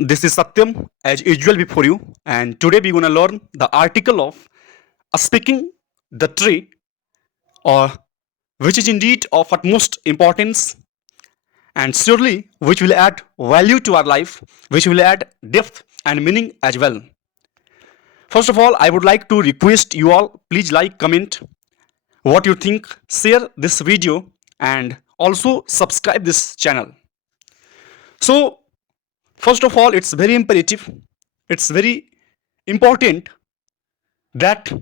This is Satyam as usual before you, and today we're gonna learn the article of speaking the tree, or which is indeed of utmost importance and surely which will add value to our life, which will add depth and meaning as well. First of all, I would like to request you all please like, comment what you think, share this video, and also subscribe this channel. So, first of all, it's very imperative, it's very important that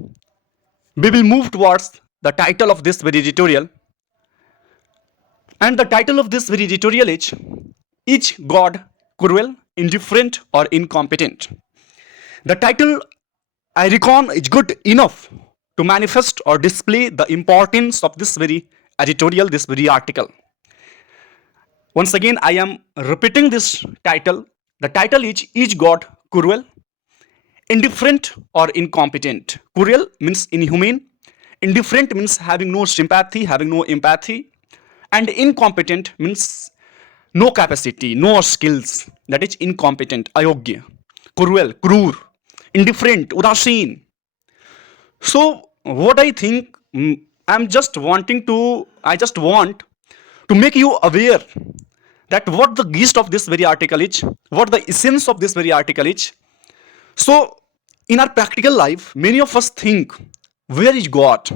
we will move towards the title of this very editorial. And the title of this very editorial is God cruel, indifferent, or incompetent? The title, I reckon, is good enough to manifest or display the importance of this very editorial, this very article. Once again, I am repeating this title. The title is God cruel, indifferent, or incompetent? Cruel means inhumane, indifferent means having no sympathy, having no empathy, and incompetent means no capacity, no skills. That is incompetent, ayogya. Cruel, cruel, indifferent, udasin. So what I think, I just want to make you aware that what the gist of this very article is, what the essence of this very article is. So in our practical life, many of us think, where is God?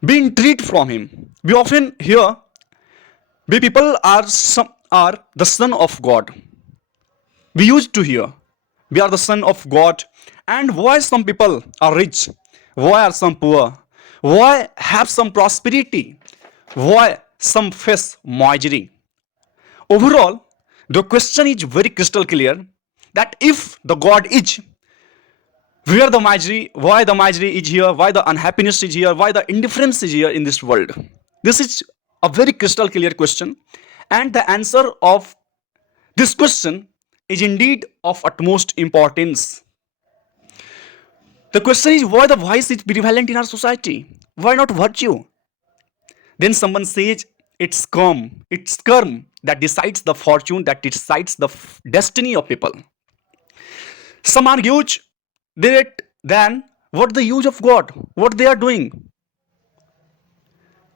We entreat from him. We often hear, we people are the son of God. We used to hear, we are the son of God. And why some people are rich? Why are some poor? Why have some prosperity? Why some face misery? Overall, the question is very crystal clear that if the God is, where the misery, why the misery is here, why the unhappiness is here, why the indifference is here in this world? This is a very crystal clear question, and the answer of this question is indeed of utmost importance. The question is, why the vice is prevalent in our society? Why not virtue? Then someone says, it's karma that decides the fortune, that decides the destiny of people. Some argue that then what the use of God, what they are doing?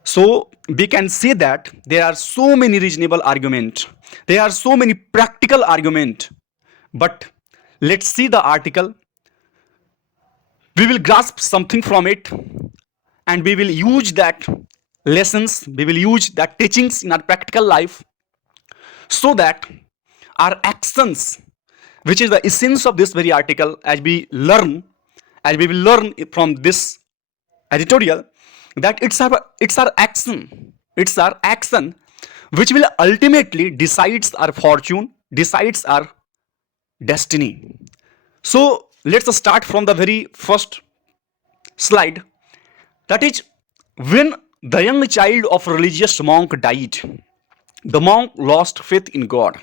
So we can say that there are so many reasonable arguments, there are so many practical arguments, but let's see the article. We will grasp something from it, and we will use that lessons, we will use that teachings in our practical life, so that our actions, which is the essence of this very article, as we will learn from this editorial, that it's our action which will ultimately decides our fortune, decides our destiny. So let's start from the very first slide. That is, when the young child of religious monk died, the monk lost faith in God.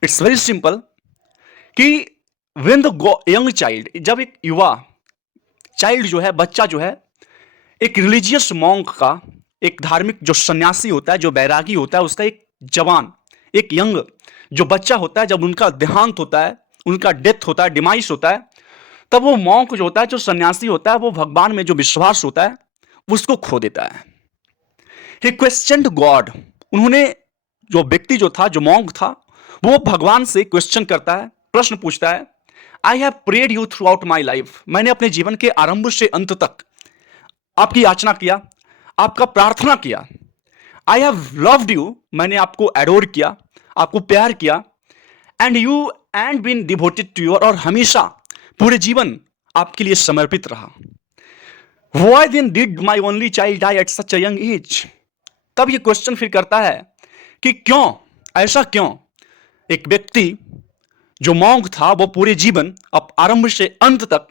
It's very simple कि when the young child, जब एक युवा child जो है, बच्चा जो है, एक रिलीजियस मॉन्क का, एक धार्मिक जो सन्यासी होता है, जो बैरागी होता है, उसका एक जवान, एक यंग जो बच्चा होता है, जब उनका देहांत होता है, उनका डेथ होता है, डिमाइस होता है, तब वो मॉन्क जो होता है, जो सन्यासी होता है, वो भगवान में जो विश्वास होता है उसको खो देता है. ही क्वेश्चनड गॉड. उन्होंने, जो व्यक्ति जो था, जो मॉन्क था, वो भगवान से क्वेश्चन करता है, प्रश्न पूछता है, I have prayed you throughout my life. मैंने अपने जीवन के आरंभ से अंत तक आपकी याचना किया, आपका प्रार्थना किया. I have loved you. मैंने आपको एडोर किया, आपको प्यार किया. And been devoted to you. और हमेशा पूरे जीवन आपके लिए समर्पित रहा. Why then did my only child die at such a young age? तब ये क्वेश्चन फिर करता है कि क्यों, ऐसा क्यों? एक व्यक्ति जो मॉन्क था, वो पूरे जीवन, अब आरंभ से अंत तक,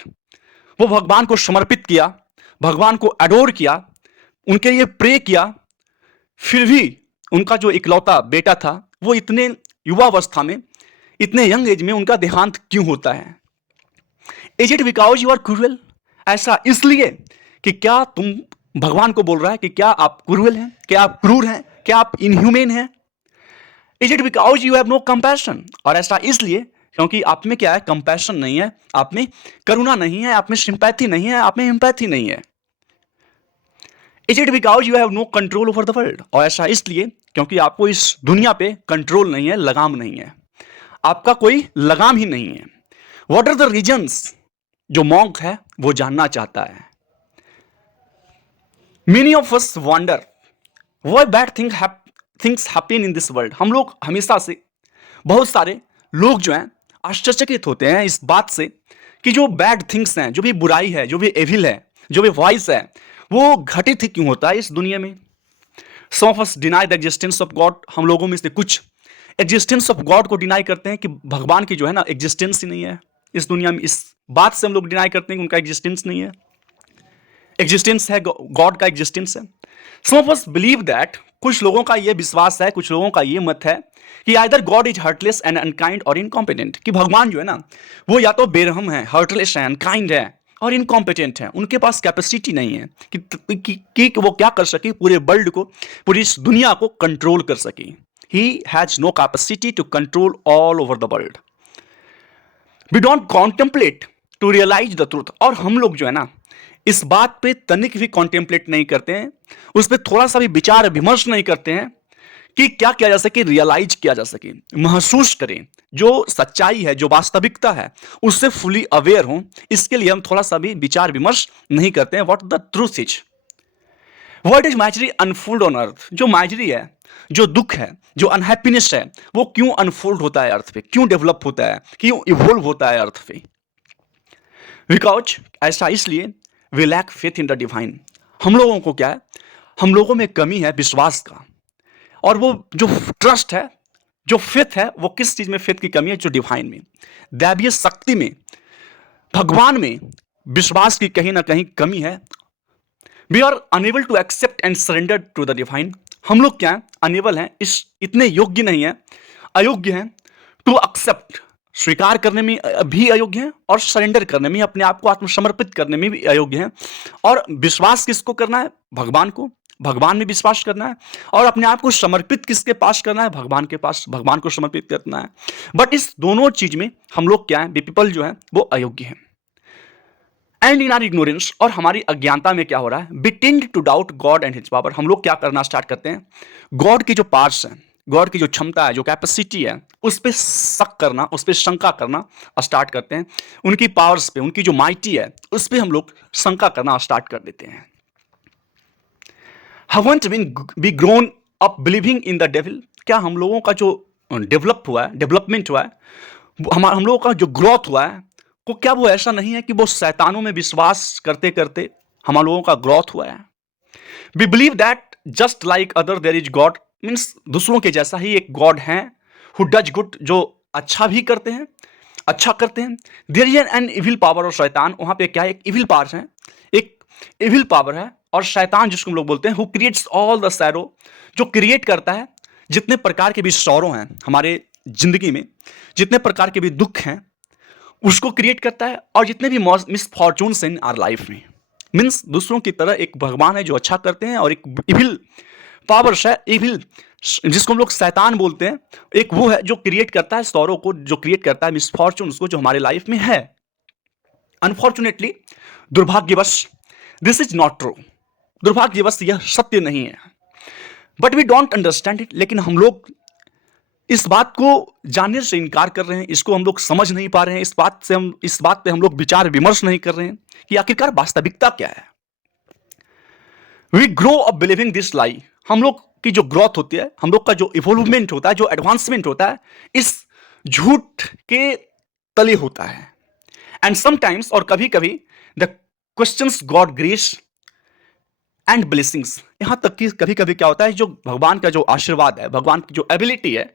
वो भगवान को समर्पित किया, भगवान को एडोर किया, उनके लिए प्रे किया, फिर भी उनका जो इकलौता बेटा था, वो इतने युवावस्था में, इतने यंग एज में उनका देहांत क्यों होता है? Is it because you are cruel? ऐसा इसलिए कि क्या तुम, भगवान को बोल रहा है कि क्या आप क्रूएल हैं, क्या आप क्रूर हैं, क्या आप इनह्यूमेन हैं? Is it because you have no compassion, और ऐसा इसलिए क्योंकि आप में क्या है, कंपैशन नहीं है, आप में करुणा नहीं है, आप में सिंपैथी नहीं है, आप में एम्पैथी नहीं है। Is it because you have no control over the world, और ऐसा इसलिए क्योंकि आपको इस दुनिया पे कंट्रोल नहीं है, लगाम नहीं है, आपका कोई लगाम ही नहीं है। व्हाट आर द रीजंस, जो मॉन्क है वो जानना चाहता है। Many of us wonder why bad things happen in this world. हम लोग हमेशा से, बहुत सारे लोग जो हैं आश्चर्यचकित होते हैं इस बात से कि जो बैड थिंग्स हैं, जो भी बुराई है, जो भी एविल है, जो भी वॉइस है, वो घटित ही क्यों होता है इस दुनिया में। Some of us deny the existence of God. हम लोगों में से कुछ एग्जिस्टेंस ऑफ गॉड को डिनाई करते हैं कि भगवान की जो है ना एग्जिस्टेंस ही नहीं है इस दुनिया में। इस बात से हम लोग डिनाई करते हैं कि उनका एग्जिस्टेंस नहीं है। एग्जिस्टेंस है, गॉड का एग्जिस्टेंस है। सम ऑफ अस बिलीव दैट, कुछ लोगों का यह विश्वास है, कुछ लोगों का यह मत है कि either God is heartless and unkind और इनकॉम्पिटेंट, कि भगवान जो है ना वो या तो बेरहम है, हर्टलेस है, अनकाइंड है और इनकॉम्पिटेंट है। उनके पास कैपेसिटी नहीं है कि वो क्या कर सके, पूरे वर्ल्ड को, पूरी इस दुनिया को कंट्रोल कर सके। He has no capacity to control all over the world. We don't contemplate to realise the truth. और हम लोग जो है ना इस बात पे तनिक भी कॉन्टेम्पलेट नहीं करते हैं, उस पर थोड़ा सा भी विचार विमर्श नहीं करते हैं कि क्या किया जा सके, रियलाइज किया जा सके, महसूस करें, जो सच्चाई है, जो वास्तविकता है उससे फुली अवेयर हों। इसके लिए हम थोड़ा सा भी विचार विमर्श नहीं करते हैं। What the truth is, what is misery unfold on earth. जो मैजरी है, जो दुख है, जो अनहैप्पीनेस है, वो क्यों अनफोल्ड होता है अर्थ पे, क्यों डेवलप होता है, क्यों इवोल्व होता है अर्थ पे। बिकॉज ऐसा इसलिए we lack faith in the divine. हम लोगों को क्या है, हम लोगों में कमी है विश्वास का। और वो जो ट्रस्ट है, जो फेथ है, वो किस चीज में फेथ की कमी है, जो डिवाइन में, दैवीय शक्ति में, भगवान में विश्वास की कहीं ना कहीं कमी है। We are unable to accept and surrender to the divine. हम लोग क्या है, अनेबल हैं, इस इतने योग्य नहीं है, अयोग्य हैं टू एक्सेप्ट, स्वीकार करने में भी अयोग्य हैं और सरेंडर करने में, अपने आप को आत्मसमर्पित करने में भी अयोग्य हैं। और विश्वास किसको करना है, भगवान को, भगवान में विश्वास करना है। और अपने आप को समर्पित किसके पास करना है, भगवान के पास, भगवान को समर्पित करना है। बट इस दोनों चीज में हम लोग क्या है, वी पीपल जो है वो अयोग्य हैं। एंड इन आर इग्नोरेंस, और हमारी अज्ञानता में क्या हो रहा है, we tend to doubt God and his power. हम लोग क्या करना स्टार्ट करते हैं, गॉड की जो पावर्स हैं, गॉड की जो क्षमता है, जो कैपेसिटी है, उस पर शक करना, उस पर शंका करना स्टार्ट करते हैं। उनकी पावर्स पे, उनकी जो माइटी है, उस पर हम लोग शंका करना स्टार्ट कर देते हैं। Haven't we grown up believing in the devil? क्या हम लोगों का जो डेवलप हुआ है, डेवलपमेंट हुआ है, हम लोगों का जो ग्रोथ हुआ है, को क्या वो ऐसा नहीं है कि वो शैतानों में विश्वास करते करते हम लोगों का ग्रोथ हुआ है। We believe that just like other there is God, means दूसरों के जैसा ही एक गॉड है, हु डज गुड, जो अच्छा भी करते हैं, अच्छा करते हैं। There is an evil power, और शैतान, वहां पे क्या है, एक इविल पावर है, एक इविल पावर है। और शैतान जिसको हम लोग बोलते हैं, who creates all the serow, जो क्रिएट करता है जितने प्रकार के भी सौरो हैं हमारे जिंदगी में, जितने प्रकार के भी दुख हैं, उसको क्रिएट करता है। और जितने भी मिसफॉर्चून्स इन आवर लाइफ में, मीन्स दूसरों की तरह एक भगवान है जो अच्छा करते हैं, और एक इविल पावर्स है, इविल जिसको हम लोग शैतान बोलते हैं, एक वो है जो क्रिएट करता है सौरों को, जो क्रिएट करता है मिसफॉर्चून्स को, जो हमारे लाइफ में है। अनफॉर्चुनेटली, दुर्भाग्यवश, दिस इज नॉट ट्रू, दुर्भाग्यवश यह सत्य नहीं है। But we don't understand it, लेकिन हम लोग इस बात को जानने से इनकार कर रहे हैं, इसको हम लोग समझ नहीं पा रहे हैं, इस बात पे हम लोग विचार विमर्श नहीं कर रहे हैं कि आखिरकार वास्तविकता क्या है। We grow up believing this lie. हम लोग की जो ग्रोथ होती है, हम लोग का जो इवोल्वमेंट होता है, जो एडवांसमेंट होता है, इस झूठ के तले होता है। एंड समटाइम्स, और कभी कभी, the questions God grace and blessings, यहां तक कि कभी कभी क्या होता है, जो भगवान का जो आशीर्वाद है, भगवान की जो एबिलिटी है,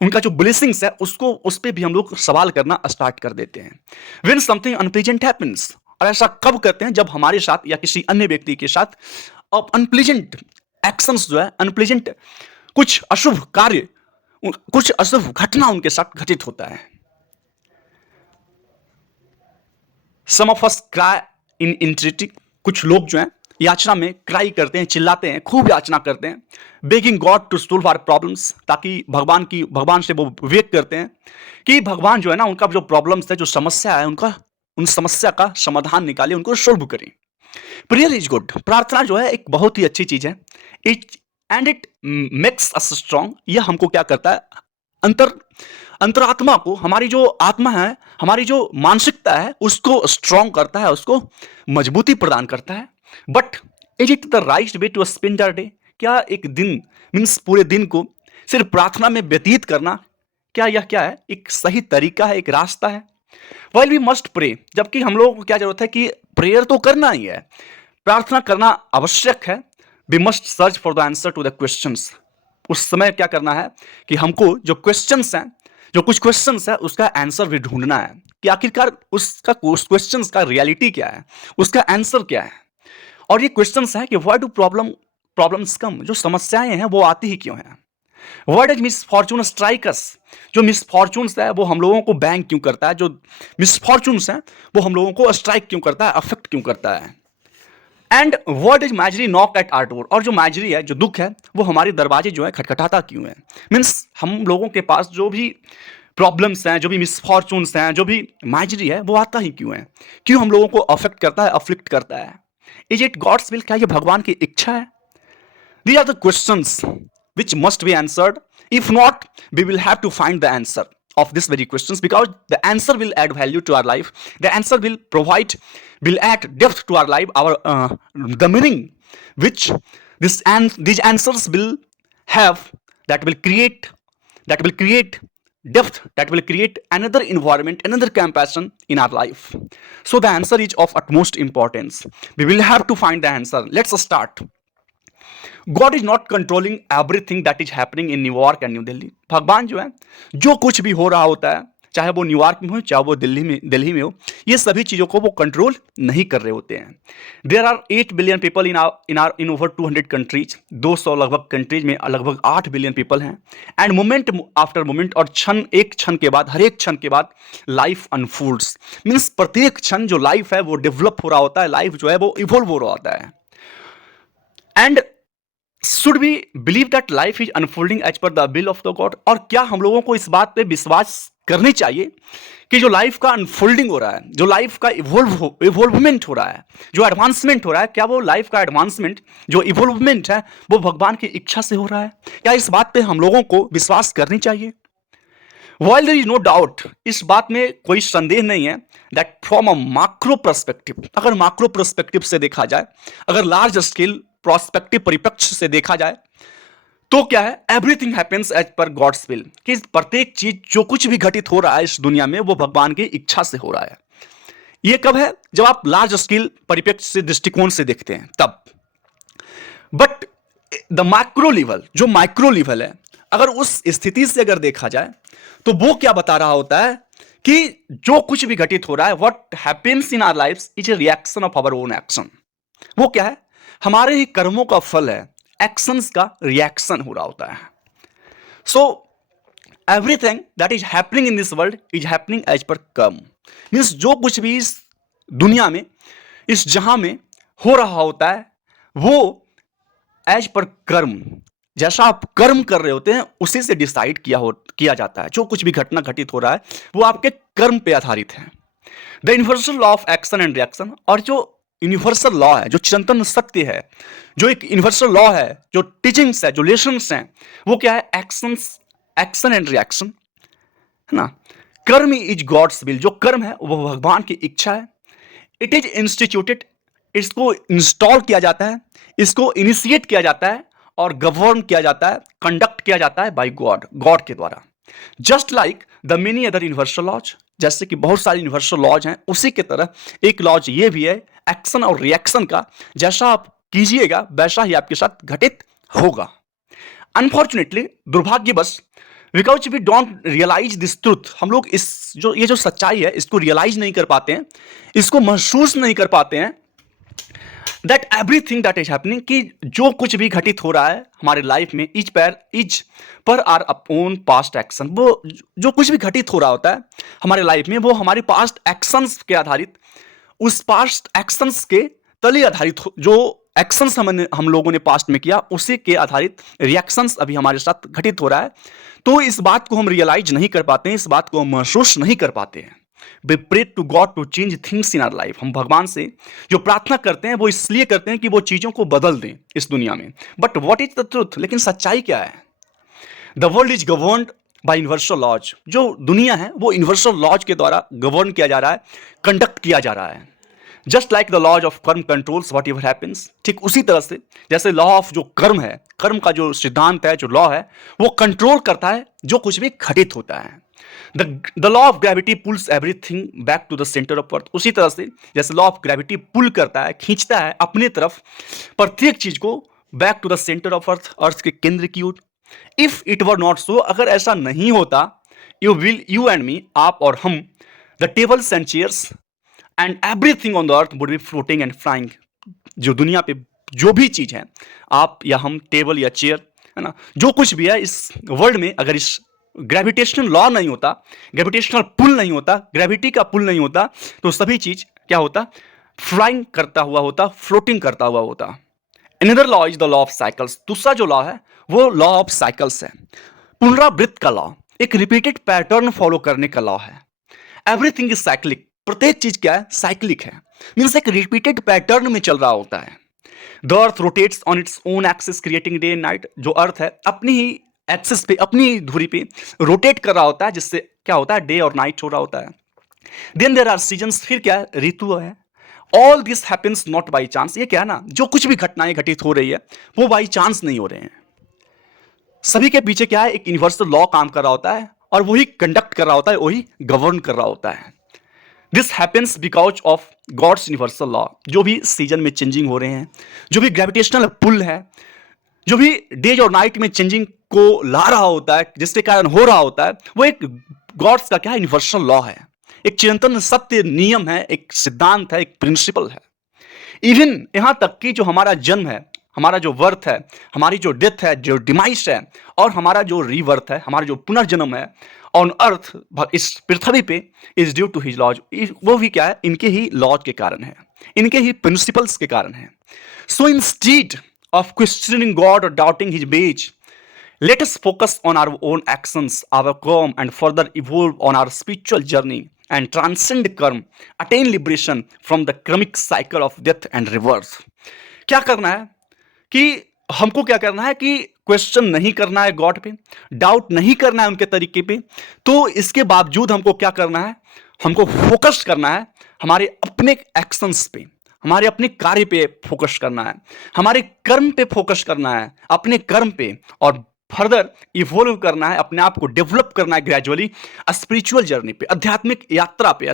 उनका जो ब्लेसिंग्स है, उसको, उस पर भी हम लोग सवाल करना स्टार्ट कर देते हैं। व्हेन समथिंग अनप्लीजेंट हैपेंस, और ऐसा कब करते हैं, जब हमारे साथ या किसी अन्य व्यक्ति के साथ अब अनप्लीजेंट एक्शंस जो है, अनप्लीजेंट कुछ अशुभ कार्य, कुछ अशुभ घटना उनके साथ घटित होता है। सम ऑफ अस क्राई इन इंट्रिटी, कुछ लोग जो हैं याचना में क्राई करते हैं, चिल्लाते हैं, खूब याचना करते हैं, begging God to solve our problems, ताकि भगवान से वो विवेक करते हैं कि भगवान जो है ना उनका जो प्रॉब्लम्स है, जो समस्या है, उनका उन समस्या का समाधान निकाले, उनको सोल्व करें। प्रेयर इज गुड, प्रार्थना जो है एक बहुत ही अच्छी चीज है। It and it makes us strong, यह हमको क्या करता है, अंतर अंतरात्मा को, हमारी जो आत्मा है, हमारी जो मानसिकता है, उसको स्ट्रांग करता है, उसको मजबूती प्रदान करता है। But is it the right way to spend our day? क्या एक दिन मीन्स पूरे दिन को सिर्फ प्रार्थना में व्यतीत करना, क्या यह क्या है, एक सही तरीका है, एक रास्ता है? वाइल वी मस्ट प्रे, जबकि हम लोगों को क्या जरूरत है कि प्रेयर तो करना ही है, प्रार्थना करना आवश्यक है। We must search for the answer to the questions. उस समय क्या करना है कि हमको जो क्वेश्चंस हैं, जो कुछ क्वेश्चंस है, उसका आंसर भी ढूंढना है कि आखिरकार उस क्वेश्चंस का रियलिटी क्या है, उसका आंसर क्या है। और ये क्वेश्चंस है कि व्हाई डू प्रॉब्लम्स कम, जो समस्याएं हैं वो आती ही क्यों हैं? व्हाई डज मिसफॉर्चून स्ट्राइक अस, जो मिसफॉर्चून्स है वो हम लोगों को बैंक क्यों करता है, जो मिसफॉर्चून्स है वो हम लोगों को स्ट्राइक क्यों करता है, अफेक्ट क्यों करता है? And what is misery knock at our door, और जो मैजरी है, जो दुख है, वो हमारे दरवाजे जो है खटखटाता क्यों है? मीन्स हम लोगों के पास जो भी प्रॉब्लम्स हैं, जो भी मिसफॉर्चून्स हैं, जो भी मैजरी है, वो आता ही क्यों है? क्यों हम लोगों को अफेक्ट करता है, अफ्लिक्ट करता है? इज इट गॉड्स विल, क्या ये भगवान की इच्छा है? These are the questions which must be answered. If not, we will have to find the answer of these very questions, because the answer will add value to our life. The answer will add depth to our life. The meaning which these answers will have, that will create depth, that will create another environment, another compassion in our life. So the answer is of utmost importance. We will have to find the answer. Let's start. God is not controlling everything that is happening in New York and new Delhi. भगवान जो है, जो कुछ भी हो रहा होता है, चाहे वो न्यूयॉर्क में हो, चाहे वो दिल्ली में हो, ये सभी चीज़ों को वो कंट्रोल नहीं कर रहे होते हैं। There are 8 billion people in over 200 countries, 200 लगभग कंट्रीज में लगभग 8 बिलियन पीपल हैं। एंड मोमेंट आफ्टर मोमेंट, और एक क्षण के बाद, हर एक क्षण के बाद लाइफ अनफोल्ड्स। मीन्स प्रत्येक क्षण जो लाइफ है वो डेवलप हो रहा होता है, लाइफ जो है वो इवोल्व हो रहा होता है। And should we believe that life is unfolding as per the will of the God? और क्या हम लोगों को इस बात पे विश्वास करनी चाहिए कि जो लाइफ का अनफोल्डिंग हो रहा है, जो लाइफ का इवोल्वमेंट हो रहा है, जो एडवांसमेंट हो रहा है, क्या वो लाइफ का एडवांसमेंट, जो इवोल्वमेंट है, वो भगवान की इच्छा से हो रहा है? क्या इस बात पे हम लोगों को विश्वास करनी चाहिए? While there is no doubt, इस बात में कोई संदेह नहीं है, that from a macro perspective, अगर macro perspective से देखा जाए, अगर large scale prospective परिप्रेक्ष्य से देखा जाए, तो क्या है, everything happens as per God's will, कि प्रत्येक चीज जो कुछ भी घटित हो रहा है इस दुनिया में, वो भगवान की इच्छा से हो रहा है। ये कब है? जब आप लार्ज स्केल परिप्रेक्ष्य से, दृष्टिकोण से देखते हैं, तब। बट द मैक्रो लेवल, जो माइक्रो लेवल है, अगर उस स्थिति से अगर देखा जाए, तो वो क्या बता रहा होता है कि जो कुछ भी घटित हो रहा है, what happens in our lifes is a reaction of our own action. वो क्या है? हमारे ही कर्मों का फल है, एक्शंस का रिएक्शन हो रहा होता है। So everything that is happening in this world is happening as per karma. Means जो कुछ भी इस दुनिया में, इस जहां में हो रहा होता है, वो एज पर कर्म, जैसा आप कर्म कर रहे होते हैं उसी से डिसाइड किया जाता है। जो कुछ भी घटना घटित हो रहा है वो आपके कर्म पे आधारित है। The universal law of action and reaction, और जो यूनिवर्सल लॉ है, जो चिरंतन सत्य है, जो एक यूनिवर्सल लॉ है, जो टीचिंग्स है, जो लेसन्स हैं, वो क्या है? एक्शन एंड रिएक्शन, है ना। कर्म इज गॉड्स विल, जो कर्म है वो भगवान की इच्छा है। इट इज इंस्टीट्यूटेड, इसको इंस्टॉल किया जाता है, इसको इनिशिएट किया जाता है और गवर्न किया जाता है, कंडक्ट किया जाता है बाय गॉड के द्वारा। Just like the many other universal laws, जैसे कि बहुत सारे यूनिवर्सल लॉज हैं, उसी की तरह एक लॉज ये भी है एक्शन और रिएक्शन का। जैसा आप कीजिएगा वैसा ही आपके साथ घटित होगा। अनफॉर्चुनेटली, दुर्भाग्यवश, because we don't realise this truth, हम लोग ये जो सच्चाई है इसको रियलाइज नहीं कर पाते हैं, इसको महसूस नहीं कर पाते हैं, that everything that is happening, कि जो कुछ भी घटित हो रहा है हमारे लाइफ में, इज पर आर अपॉन पास्ट एक्शन। वो जो कुछ भी घटित हो रहा होता है हमारे लाइफ में, वो हमारे पास्ट एक्शंस के आधारित, उस पास्ट एक्शंस के तले आधारित, जो एक्शंस हम लोगों ने पास्ट में किया, उसी के आधारित रिएक्शंस अभी हमारे साथ घटित हो रहा है। तो इस बात को हम रियलाइज नहीं कर पाते हैं, इस बात को हम महसूस नहीं कर पाते हैं। We pray to God to change things in our life. हम भगवान से जो प्रार्थना करते हैं वो इसलिए करते हैं कि वो चीजों को बदल दें इस दुनिया में। But what is the truth? लेकिन सच्चाई क्या है? The world is governed by universal laws. जो दुनिया है वो यूनिवर्सल लॉज के द्वारा गवर्न किया जा रहा है, कंडक्ट किया जा रहा है। Just like the laws of karma controls whatever happens, ठीक उसी तरह से जैसे लॉ ऑफ जो कर्म है, कर्म का जो सिद्धांत है, जो लॉ है, वो कंट्रोल करता है जो कुछ भी घटित होता है। The law of gravity pulls everything back to the centre of earth. उसी तरह से जैसे लॉ ऑफ ग्रेविटी पुल करता है, खींचता है अपने तरफ प्रत्येक चीज को back to the centre of earth, earth के केंद्र की ओर। If it were not so, अगर ऐसा नहीं होता, यू एंड मी, आप और हम, the tables and chairs and everything on the earth would be floating and flying. जो दुनिया पे जो भी चीज है, आप या हम, टेबल या चेयर, है ना, जो कुछ भी है इस वर्ल्ड में, अगर इस ग्रेविटेशनल लॉ नहीं होता, ग्रेविटेशनल पुल नहीं होता, ग्रेविटी का पुल नहीं होता, तो सभी चीज क्या होता? फ्लाइंग करता हुआ होता, फ्लोटिंग करता हुआ होता। Another law is the law of cycles. दूसरा जो लॉ है वो लॉ ऑफ साइकिल्स है, पुनरावृत्त का लॉ, एक रिपीटेड पैटर्न फॉलो करने का लॉ है। Everything is cyclic. प्रत्येक चीज क्या है? साइक्लिक है, मीन्स एक रिपीटेड पैटर्न में चल रहा होता है। The earth rotates on its own axis creating day and night. जो अर्थ है अपनी ही एक्सिस पे, अपनी ही धुरी पे रोटेट कर रहा होता है, जिससे क्या होता है? डे और नाइट हो रहा होता है। Then there are seasons. फिर क्या है? ऋतु है। All this happens not by chance. ये क्या है ना, जो कुछ भी घटनाएं घटित हो रही है वो बाई चांस नहीं हो रहे हैं। सभी के पीछे क्या है? एक यूनिवर्सल लॉ काम कर रहा होता है और वही कंडक्ट कर रहा होता है, वही गवर्न कर रहा होता है। This happens because of God's universal law. जो भी सीजन में चेंजिंग हो रहे हैं, जो भी ग्रेविटेशनल पुल है, जो भी डेज और नाइट में चेंजिंग को ला रहा होता है, जिसके कारण हो रहा होता है, वो एक गॉड्स का क्या है? यूनिवर्सल लॉ है, एक चिरंतन सत्य नियम है, एक सिद्धांत है, एक प्रिंसिपल है। इवन यहां तक कि जो हमारा जन्म है, हमारा जो वर्थ है, हमारी जो डेथ है, जो डिमाइस है, और हमारा जो रीवर्थ है, हमारा जो पुनर्जन्म है ऑन अर्थ, इस पृथ्वी पे, is due to his laws. वो भी क्या है? इनके ही लॉज के कारण है, इनके ही प्रिंसिपल्स के कारण है। सो इंस्टीड ऑफ क्वेश्चनिंग गॉड और doubting his veg, let us focus on our own actions, our karma, and further evolve on our spiritual journey and transcend karma, attain liberation from the karmic cycle of death and rebirth. क्या करना है कि हमको क्या करना है कि question नहीं करना है गॉड पे, डाउट नहीं करना है उनके तरीके पे। तो इसके बावजूद हमको क्या करना है? हमको फोकस करना है हमारे अपने एक्शंस पे, हमारे अपने कार्य पे फोकस करना है, हमारे कर्म पे फोकस करना है, अपने कर्म पे, और फर्दर इवोल्व करना है, अपने आप को डेवलप करना है ग्रेजुअली, स्पिरिचुअल जर्नी पे, आध्यात्मिक यात्रा पे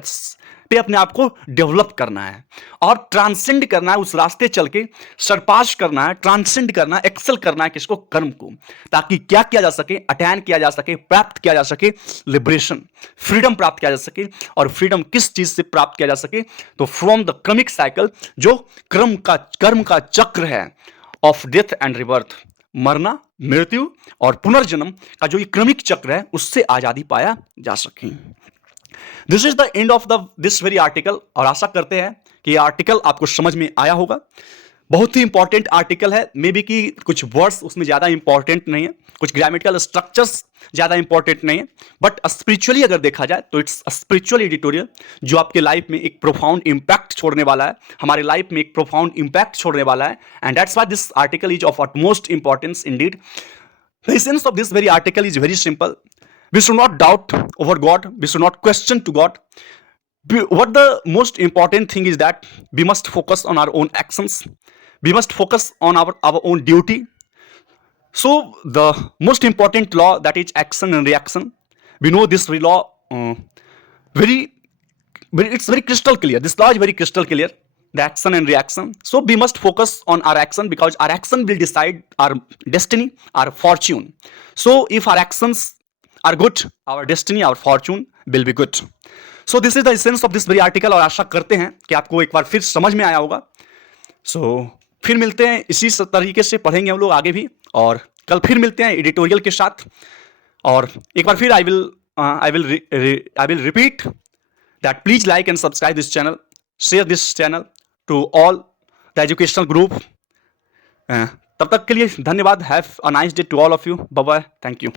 अपने आप को डेवलप करना है और ट्रांसेंड करना है, उस रास्ते चल के सरपास करना है, ट्रांसेंड करना है, एक्सेल करना है किसको? कर्म को, ताकि क्या किया जा सके? अटैन किया जा सके, प्राप्त किया जा सके लिबरेशन, फ्रीडम प्राप्त किया जा सके। और फ्रीडम किस चीज से प्राप्त किया जा सके? तो फ्रॉम द क्रमिक साइकिल, जो कर्म का चक्र है, ऑफ डेथ एंड रिबर्थ, मरना, मृत्यु और पुनर्जन्म का जो ये क्रमिक चक्र है, उससे आजादी पाया जा सके। This is the end of this very article. और आशा करते हैं कि ये आर्टिकल आपको समझ में आया होगा। बहुत ही इंपॉर्टेंट आर्टिकल है, मे बी कि कुछ वर्ड्स उसमें ज्यादा इंपॉर्टेंट नहीं है, कुछ ग्रामेटिकल स्ट्रक्चर्स ज्यादा इंपॉर्टेंट नहीं है, बट स्पिरिचुअली अगर देखा जाए तो इट्स स्पिरिचुअल एडिटोरियल जो आपके लाइफ में एक प्रोफाउंड इंपैक्ट छोड़ने वाला है, हमारे लाइफ में एक प्रोफाउंड इंपैक्ट छोड़ने वाला है। And that's why this article is of utmost importance indeed. The essence of this very article is very simple. We should not doubt over God. We should not question to God. What the most important thing is that we must focus on our own actions. We must focus on our own duty. So the most important law, that is action and reaction. We know this law it's very crystal clear. This law is very crystal clear. The action and reaction. So we must focus on our action because our action will decide our destiny, our fortune. So if our actions are good, our destiny, our fortune will be good. So this is the essence of this very article. और आशा करते हैं कि आपको एक बार फिर समझ में आया होगा। So फिर मिलते हैं, इसी तरीके से पढ़ेंगे हम लोग आगे भी, और कल फिर मिलते हैं एडिटोरियल के साथ। और एक बार फिर I will repeat that please like and subscribe this channel, share this channel to all the educational group, तब तक के लिए धन्यवाद। Have a nice day to all of you. Bye bye. Thank you.